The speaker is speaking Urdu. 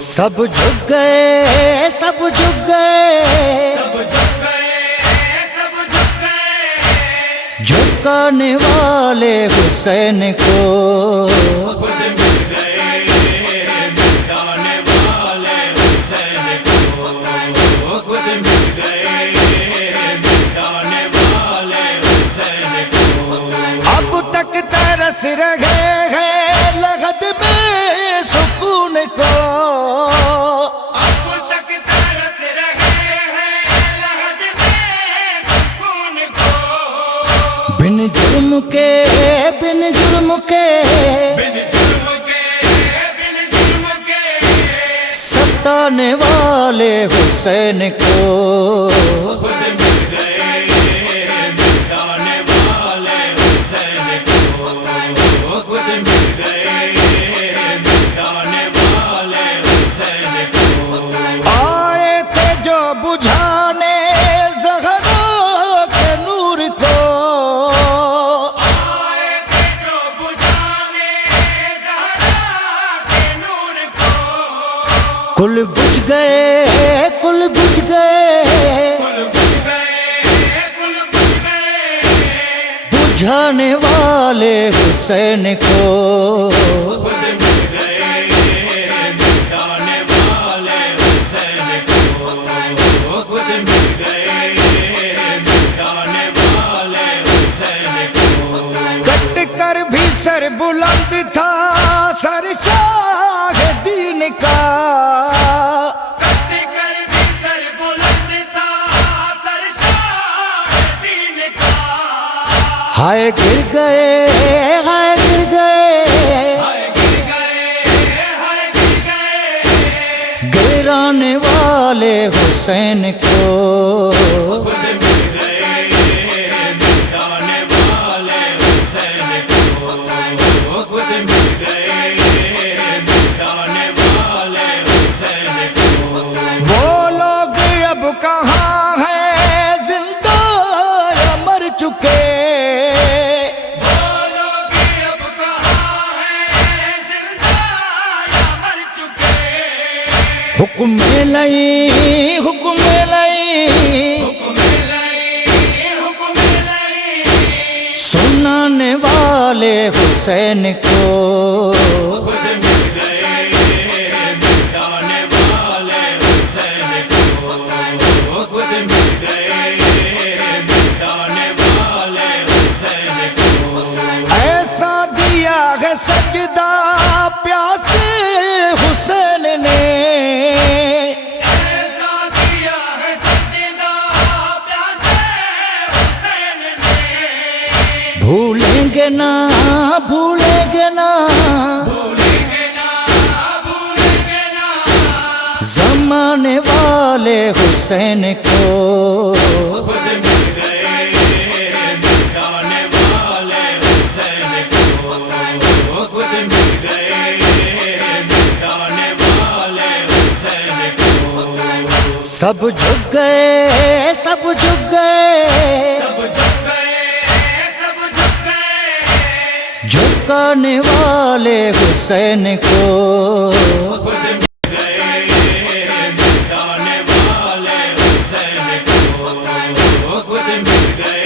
سب جھک گئے سب جھک گئے سب جھک گئے سب جھک گئے جھکانے والے حسین کو خود مل گئے مٹانے والے حسین کو خود مل گئے مٹانے والے حسین کو اب تک ترس رہے ہیں لغد میں سکون کو اب تک ترس رہے ہیں لحد میں سکون کو بن جرم کے بن جرم کے بن جرم کے ستانے والے حسین کو خود مل گئے مٹانے والے حسین کو خود مل گئے مٹانے والے حسین کو آئے تھے جو بجھانے زہرا کے نور کو آئے تھے جو بجھانے زہرا کے نور کو کل بجھ گئے کل بجھ گئے کل بجھ گئے کل بجھ گئے بجھانے والے حسین کو خود مل گئے مٹانے والے حسین کو خود مل گئے مٹانے والے حسین کو کٹ کر بھی سر بلند تھا سر شاہ دین کا کٹ کر بھی سر بلند تھا سر شاہ دین کا ہائے گر گئے ہائے گر گئے ہائے گر گئے ہائے گر گئے گرانے والے حسین کو خود مل گئے مٹانے والے حسین کو خود مل گئے مٹانے والے حسین کو وہ لوگ اب کہاں ہیں زندہ یا مر چکے وہ لوگ اب کہاں ہیں زندہ یا مر چکے حکم لئی حکم لئی حکم لئی حکم لئی سنانے والے حسین کو خود مل گئے مٹانے والے حسین کو خود مل گئے مٹانے والے حسین کو ایسا دیا ہے سجدہ پیاسے حسین نے ایسا دیا ہے سجدہ پیاسے حسین نے بھولیں گے نا بھولیں گے نا بھولیں گے نا بھولیں گے نا زمانے والے حسین کو خود مل گئے مٹانے والے حسین کو خود مل گئے مٹانے والے حسین کو سب جھک گئے سب جھک گئے سب جھک گئے سب جھک گئے جھکانے والے حسین کو خود مل گئے مٹانے والے حسین کو خود مل گئے